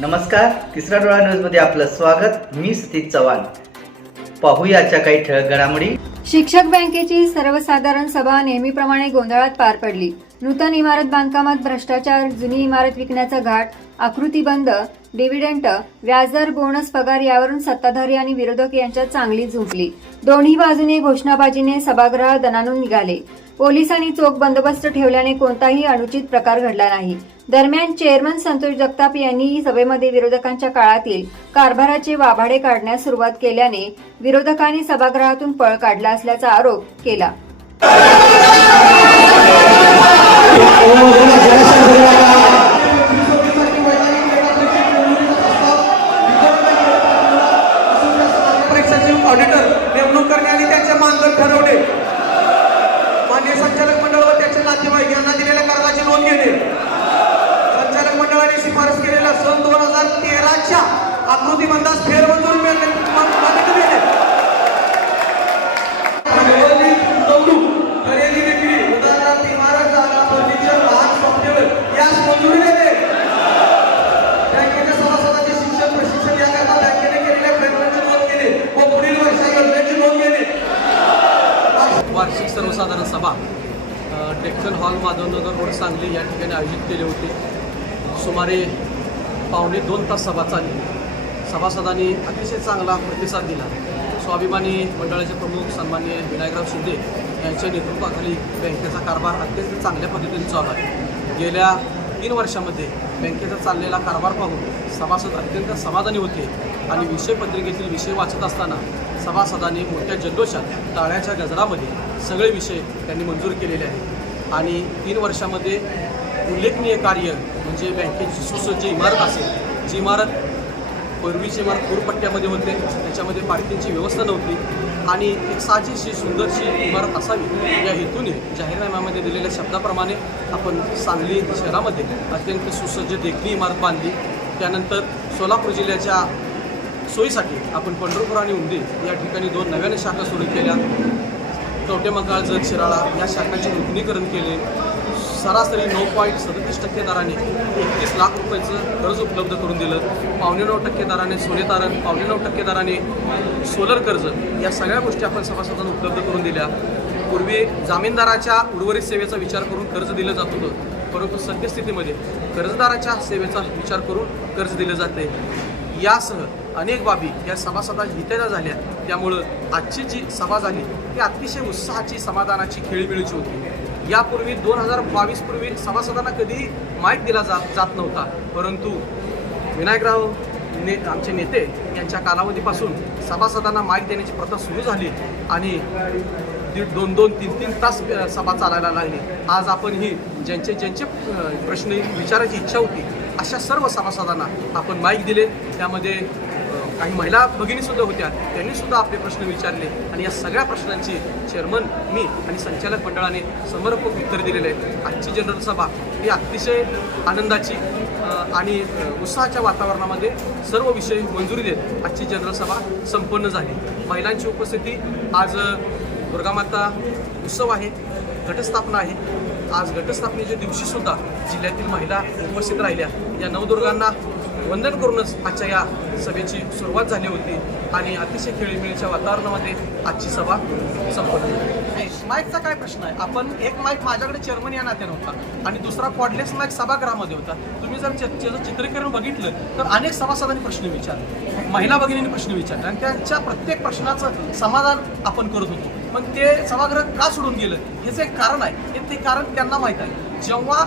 नमस्कार तिसरा डोळा न्यूजमध्ये आपलं स्वागत. मी सतीश चव्हाण. पाहूया काही ठळक घडामोडी. शिक्षक बँकेची सर्वसाधारण सभा नेहमीप्रमाणे गोंधळात पार पडली. नूतन इमारत बांधकामात भ्रष्टाचार जुनी इमारत विकण्याचा घाट आकृतीबंद डिव्हिडंट व्याजदर बोनस पगार यावरून सत्ताधारी आणि विरोधक यांच्यात चांगली झुंपली दोन्ही बाजूने घोषणाबाजीने सभागृह दणानून निघाले पोलिसांनी चोख बंदोबस्त ठेवल्याने कोणताही अनुचित प्रकार घडला नाही दरम्यान चेअरमन संतोष जगताप यांनीही सभेमध्ये विरोधकांच्या काळातील कारभाराचे वाभाडे काढण्यास सुरुवात केल्याने विरोधकांनी सभागृहातून पळ काढला असल्याचा आरोप केला सर्वसाधारण सभा डेक्कन हॉल माधवनगर रोड सांगली या ठिकाणी आयोजित केले होते. सुमारे पावणे दोन तास सभा चालली. सभासदांनी अतिशय चांगला प्रतिसाद दिला. स्वाभिमानी मंडळाचे प्रमुख सन्माननीय विनायकराव शिंदे यांच्या नेतृत्वाखाली बँकेचा कारभार अत्यंत चांगल्या पद्धतीने चालू आहे. गेल्या तीन वर्षामध्ये बँकेचा चाललेला कारभार पाहून सभासद अत्यंत समाधानी होते आणि विषय पत्रिकेतील विषय वाचत असताना सभासदांनी मोठ्या जल्लोषात टाळ्याच्या गजरामध्ये सगळे विषय त्यांनी मंजूर केलेले आहेत. आणि तीन वर्षामध्ये उल्लेखनीय कार्य म्हणजे बँकेची सुसज्ज इमारत असेल जी इमारत पूर्वीचे इमारत पूरपट्ट्यामध्ये होते. त्याच्यामध्ये पार्किंगची व्यवस्था नव्हती. आणि एक साजीशी सुंदरशी इमारत असावी या हेतूने जाहीरनाम्यामध्ये दिलेल्या शब्दाप्रमाणे आपण सांगली शहरामध्ये अत्यंत सुसज्ज देखणी इमारत बांधली. त्यानंतर सोलापूर जिल्ह्याच्या सोयीसाठी आपण पंढरपूर आणि उंदी या ठिकाणी दोन नव्याने शाखा सुरू केल्या. कवटेमंकाळ जत शिराळा या शाखांचे नूतनीकरण केले. सरासरी नऊ पॉईंट सदतीस टक्के दराने एकतीस लाख रुपयाचं कर्ज उपलब्ध करून दिलं. पावणे नऊ टक्के दराने सोने तारण पावणे नऊ टक्के दराने सोलर कर्ज या सगळ्या गोष्टी आपण सभासदांना उपलब्ध करून दिल्या. पूर्वी जामीनदाराच्या उर्वरित सेवेचा विचार करून कर्ज दिलं जात होतं. परंतु सद्यस्थितीमध्ये कर्जदाराच्या सेवेचा विचार करून कर्ज दिलं जाते यासह अनेक बाबी या सभासदा हितेच्या झाल्या. त्यामुळं आजची जी सभा झाली ती अतिशय उत्साहाची समाधानाची खेळीमिळीची होती. यापूर्वी दोन हजार बावीस पूर्वी सभासदांना कधी माईक दिला जात जात नव्हता. परंतु विनायकराव ने आमचे नेते यांच्या कालावधीपासून सभासदांना माईक देण्याची प्रथा सुरू झाली आणि दीड दोन दोन तीन तीन तास सभा चालायला लागली. आज आपण ही ज्यांचे ज्यांचे प्रश्न विचारायची इच्छा होती अशा सर्व सभासदांना आपण माईक दिले. त्यामध्ये काही महिला भगिनीसुद्धा होत्या. त्यांनीसुद्धा आपले प्रश्न विचारले. आणि या सगळ्या प्रश्नांची चेअरमन मी आणि संचालक मंडळाने समर्पक उत्तर दिलेले आहे आजची जनरल सभा ही अतिशय आनंदाची आणि उत्साहाच्या वातावरणामध्ये सर्व विषय मंजुरी देत आजची जनरल सभा संपन्न झाली. महिलांची उपस्थिती आज दुर्गामाता उत्सव आहे घटस्थापना आहे. आज घटस्थापनेच्या दिवशीसुद्धा जिल्ह्यातील महिला उपस्थित राहिल्या. या नवदुर्गांना वंदन करूनच आजच्या या सभेची सुरुवात झाली होती आणि अतिशय खेळीमेळीच्या वातावरणामध्ये आजची सभा संपली माईकचा काय प्रश्न आहे? आपण एक माईक माझ्याकडे चेअरमन या नात्याने होता आणि दुसरा कॉडलेस माईक सभागृहामध्ये होता. तुम्ही जर त्याचं चित्रीकरण बघितलं तर अनेक सभासदांनी प्रश्न विचारले. महिला भगिनींनी प्रश्न विचारले आणि त्यांच्या प्रत्येक प्रश्नाचं समाधान आपण करत होतो. पण ते सभागृह का सोडून गेलं? हेच एक कारण आहे. हे ते कारण त्यांना माहीत आहे. जेव्हा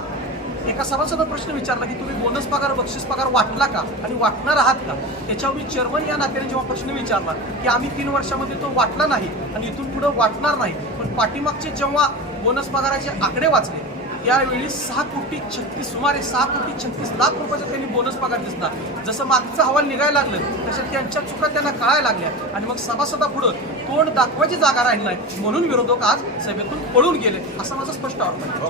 एका सभासदानं प्रश्न विचारला की तुम्ही बोनस पगार बक्षीस पगार वाटला का आणि वाटणार आहात का? त्याच्यावर मी चेअरमन या नात्याने जेव्हा प्रश्न विचारला की आम्ही तीन वर्षामध्ये तो वाटला नाही आणि इथून पुढे वाटणार नाही पण पाठीमागचे जेव्हा बोनस पगाराचे आकडे वाचले त्यावेळी सहा कोटी छत्तीस सुमारे सहा कोटी छत्तीस लाख रुपयाचा त्यांनी बोनस पगार दिसला. जसं मागचं हवाल निघायला लागलं तसं त्यांच्या चुका त्यांना कळायला लागल्या आणि मग सभासदा पुढं तोंड दाखवायची जागा राहिली नाही. म्हणून विरोधक आज सभेतून पळून गेले असं माझं स्पष्ट अर्थ